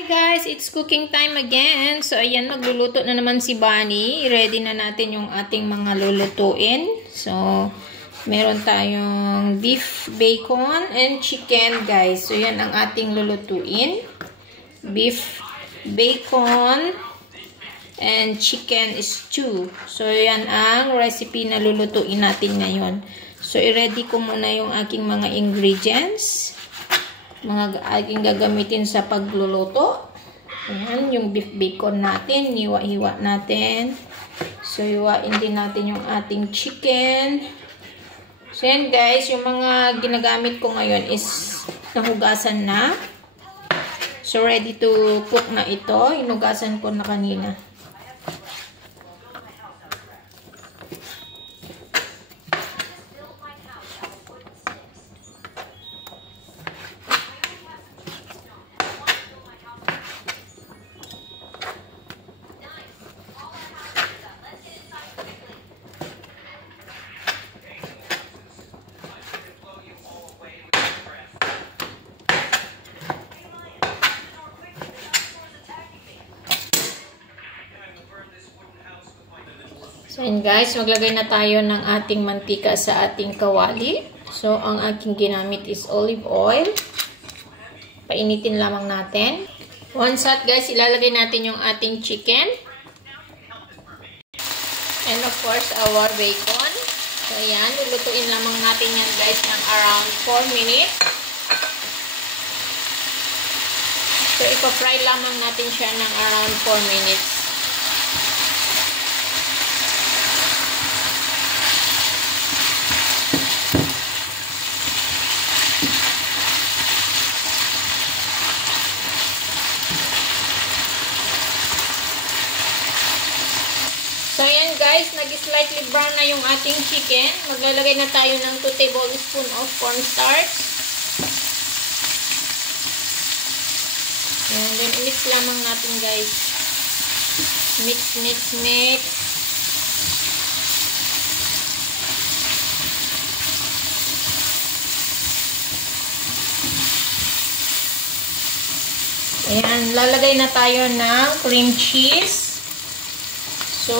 Hi guys, it's cooking time again. So ayan, magluluto na naman si Bunny. Ready na natin yung ating mga lulutuin. So meron tayong beef, bacon, and chicken guys. So yan ang ating lulutuin. Beef, bacon, and chicken stew. So yan ang recipe na lulutuin natin ngayon. So i-ready ko muna yung aking mga ingredients. Mga aking gagamitin sa pagluluto. Ayan, yung beef bacon natin. Hiwa-hiwa natin. So, hiwain din natin yung ating chicken. So, yan guys. Yung mga ginagamit ko ngayon is nahugasan na. So, ready to cook na ito. Hinugasan ko na kanina. So, and guys, maglagay na tayo ng ating mantika sa ating kawali. So, ang aking ginamit is olive oil. Painitin lamang natin. Once hot, guys, ilalagay natin yung ating chicken. And of course, our bacon. So, ayan, lulutuin lamang natin yan, guys, ng around 4 minutes. So, ipa-fry lamang natin siya ng around 4 minutes. So, ayan guys, nag-slightly brown na yung ating chicken. Maglalagay na tayo ng 2 tablespoons of cornstarch. And then, mix lamang natin guys. Mix, mix, mix. Ayan, lalagay na tayo ng cream cheese. So,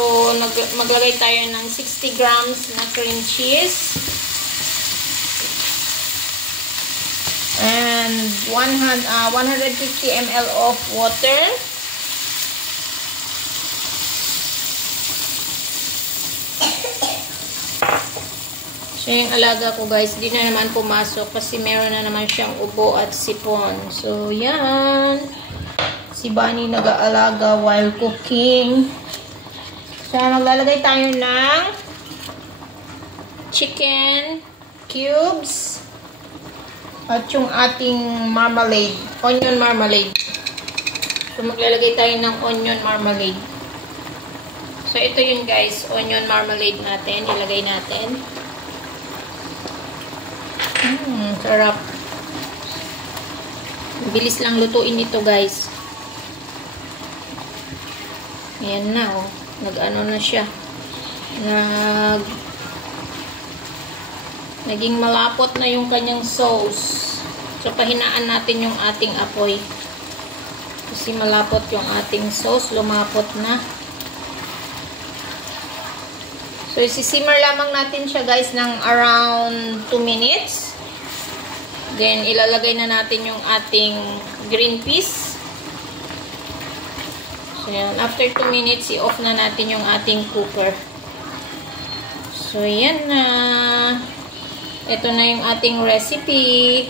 maglagay tayo ng 60 grams na cream cheese. And 150 ml of water. So, yung alaga ko guys, di na naman pumasok kasi meron na naman siyang ubo at sipon. So, yan. Si Bunny nag-aalaga while cooking. So, maglalagay tayo ng chicken cubes at yung ating marmalade, onion marmalade. So, maglalagay tayo ng onion marmalade. So, ito yun guys, onion marmalade natin. Ilagay natin. Sarap. Bilis lang lutuin ito guys. Ayan na oh. Nag-ano na siya. Naging malapot na yung kanyang sauce. So, pahinaan natin yung ating apoy. Kasi malapot yung ating sauce. Lumapot na. So, isisimmer lamang natin siya guys ng around 2 minutes. Then, ilalagay na natin yung ating green peas. So, yan. After 2 minutes, i-off na natin yung ating cooker. So, yan na. Ito na yung ating recipe.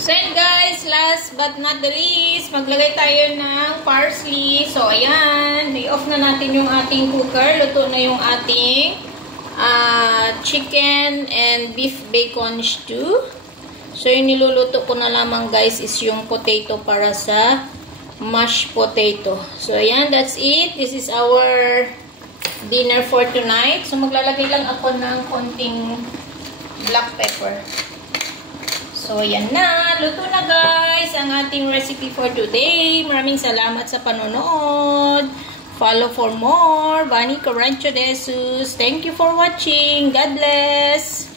So, yan guys. Last but not the least, maglagay tayo ng parsley. So, ayan. I-off na natin yung ating cooker. Luto na yung ating chicken and beef bacon stew. So, yung niluluto ko na lamang guys is yung potato para sa mashed potato. So, ayan, that's it. This is our dinner for tonight. So, maglalagay lang ako ng konting black pepper. So, ayan na. Luto na, guys, ang ating recipe for today. Maraming salamat sa panonood. Follow for more. Bunny Carancho de Jesus. Thank you for watching. God bless.